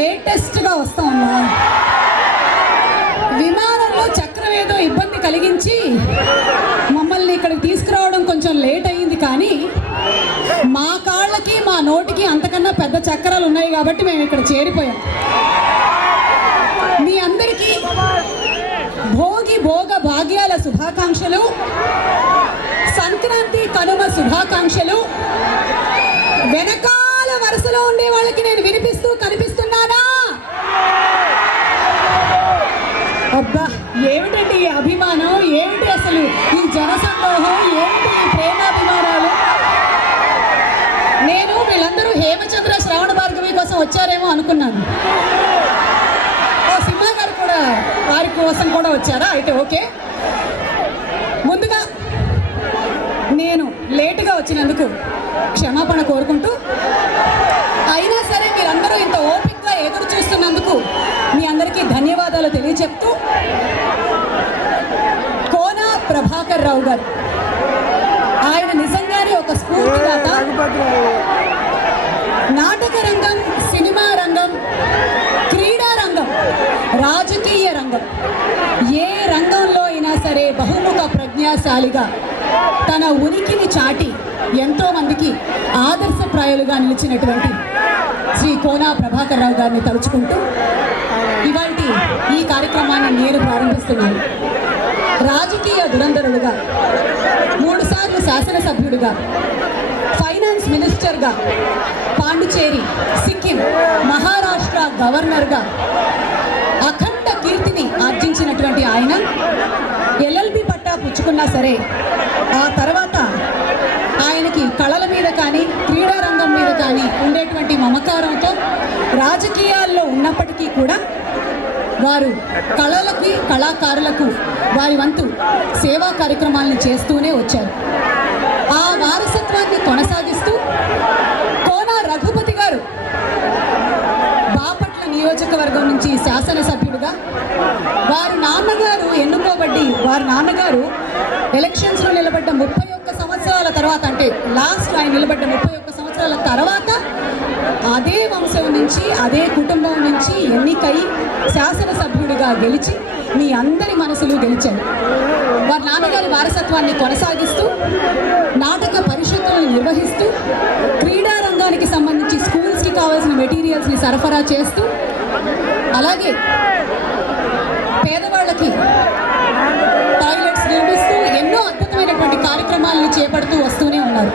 లేటెస్ట్గా వస్తా ఉన్నా. విమానంలో చక్రం ఏదో ఇబ్బంది కలిగించి మమ్మల్ని ఇక్కడికి తీసుకురావడం కొంచెం లేట్ అయ్యింది, కానీ మా కాళ్ళకి మా నోటికి అంతకన్నా పెద్ద చక్రాలు ఉన్నాయి కాబట్టి మేము ఇక్కడ చేరిపోయాం. మీ అందరికీ భోగి భోగ భాగ్యాల శుభాకాంక్షలు, సంక్రాంతి కనుమ శుభాకాంక్షలు. వెనకాల వరుసలో ఉండే వాళ్ళకి నేను వినిపిస్తూ కనిపిస్తున్నానా? అబ్బా, ఏమిటండి ఈ అభిమానం, ఏమిటి అసలు ఈ జనసందోహం, ఏమిటి ఈ ప్రేమాభిమానాలు? నేను వీళ్ళందరూ హేమచంద్ర శ్రవణ భార్గవి కోసం వచ్చారేమో అనుకున్నాను. సింహ గారు కూడా వారి కోసం కూడా వచ్చారా? అయితే ఓకే. ముందుగా నేను లేటుగా వచ్చినందుకు క్షమాపణ కోరుకుంటూ, అయినా సరే మీరందరూ ఇంత ఓపికగా ఎదురు చూస్తున్నందుకు మీ అందరికీ ధన్యవాదాలు తెలియజెప్తూ, కోన ప్రభాకర్ రావు గారు ఆయన నిజంగానే ఒక స్ఫూర్తిదాత. నాటక రంగం, సినిమా రంగం, క్రీడా రంగం, రాజకీయ రంగం, ఏ రంగంలో అయినా సరే బహుముఖ ప్రజ్ఞాశాలిగా తన ఉనికిని చాటి ఎంతో మందికి ఆదర్శప్రాయాలుగా నిలిచినటువంటి శ్రీ కోన ప్రభాకర్ రావు గారిని తలుచుకుంటూ ఇవాల్టి ఈ కార్యక్రమాన్ని నేను ప్రారంభిస్తున్నాను. రాజకీయ దురంధరుడుగా, 3 సార్లు శాసనసభ్యుడిగా, ఫైనాన్స్ మినిస్టర్గా, పాండిచేరి, సిక్కిం, మహారాష్ట్ర గవర్నర్గా అఖండ కీర్తిని ఆర్జించినటువంటి ఆయన LLB పట్టా పుచ్చుకున్నా సరే ఆ తర్వాత ఆయనకి కళల మీద కానీ క్రీడా రంగం మీద కానీ ఉండేటువంటి మమకారంతో రాజకీయాల్లో ఉన్నప్పటికీ కూడా వారు కళలకి, కళాకారులకు వారి వంతు సేవా కార్యక్రమాలను చేస్తూనే వచ్చారు. ఆ వారసత్వాన్ని కొనసాగిస్తూ కోన రఘుపతి గారు బాపట్ల నియోజకవర్గం నుంచి శాసనసభ్యుడిగా, వారి నాన్నగారు ఎన్నుకోబడి వారి నాన్నగారు ఎలక్షన్స్లో నిలబడ్డ 31 సంవత్సరాల తర్వాత, అంటే లాస్ట్ ఆయన నిలబడ్డ 31 సంవత్సరాల తర్వాత అదే వంశం నుంచి, అదే కుటుంబం నుంచి ఎన్నికై శాసనసభ్యుడిగా గెలిచి మీ అందరి మనసులు గెలిచారు. వారి నాన్నగారి వారసత్వాన్ని కొనసాగిస్తూ నాటక పరిషత్తులను నిర్వహిస్తూ క్రీడా రంగానికి సంబంధించి స్కూల్స్కి కావాల్సిన మెటీరియల్స్ని సరఫరా చేస్తూ, అలాగే పేదవాళ్ళకి టాయిలెట్స్ నిర్మిస్తూ ఎన్నో అద్భుతమైనటువంటి కార్యక్రమాలను చేపడుతూ వస్తూనే ఉన్నారు.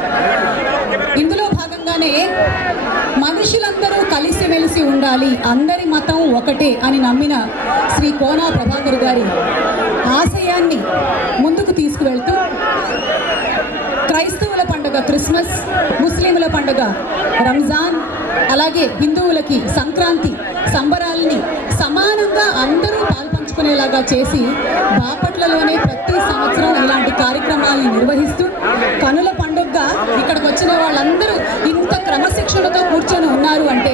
ఇందులో భాగంగానే మనుషులందరూ కలిసిమెలిసి ఉండాలి, అందరి మతం ఒకటే అని నమ్మిన శ్రీ కోన ప్రభాకర్ గారి ఆశయాన్ని ముందుకు తీసుకువెళ్తూ క్రైస్తవుల పండుగ క్రిస్మస్, ముస్లింల పండుగ రంజాన్, అలాగే హిందువులకి సంక్రాంతి సంబరాలని సమానంగా అందరూ పాల్పంచుకునేలాగా చేసి బాపట్లలోనే ప్రతి సంవత్సరం ఇలాంటి కార్యక్రమాలను నిర్వహిస్తూ కనుల పండుగగా ఇక్కడికి వచ్చిన వాళ్ళందరూ ఇంత క్రమశిక్షణతో కూర్చొని ఉన్నారు అంటే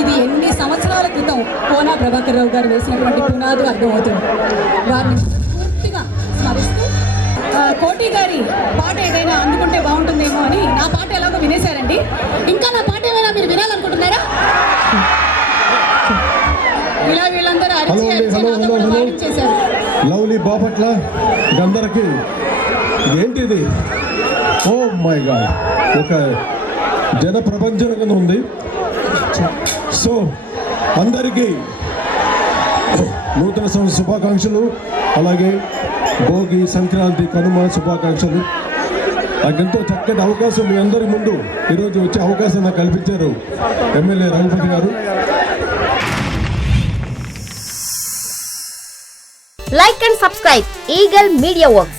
ఇది ఎన్ని సంవత్సరాల క్రితం కోన ప్రభాకర్ రావు గారు వేసినటువంటి పునాదులు అర్థమవుతుంది. వారిని పూర్తిగా స్మరిస్తూ కోటి గారి పాట ఏదైనా అందుకుంటే బాగుంటుందేమో అని, నా పాట ఎలాగో వినేశారండి, ఇంకా నా పాట ఏమైనా మీరు వినాలనుకుంటున్నారా? ఇలా వీళ్ళందరూ చేశారు. లవ్లీ బాపట్ల అందరికి ఏంటిది, ఓ మై గాడ్, ఒక జన ప్రపంచంగా ఉంది. సో అందరికీ నూతన సంవత్సర శుభాకాంక్షలు, అలాగే భోగి, సంక్రాంతి, కనుమ శుభాకాంక్షలు. నాకెంతో చక్కటి అవకాశం మీ అందరి ముందు ఈరోజు వచ్చే అవకాశం నాకు కల్పించారు ఎమ్మెల్యే రఘుపతి గారు. Like and subscribe Eagle Media Works.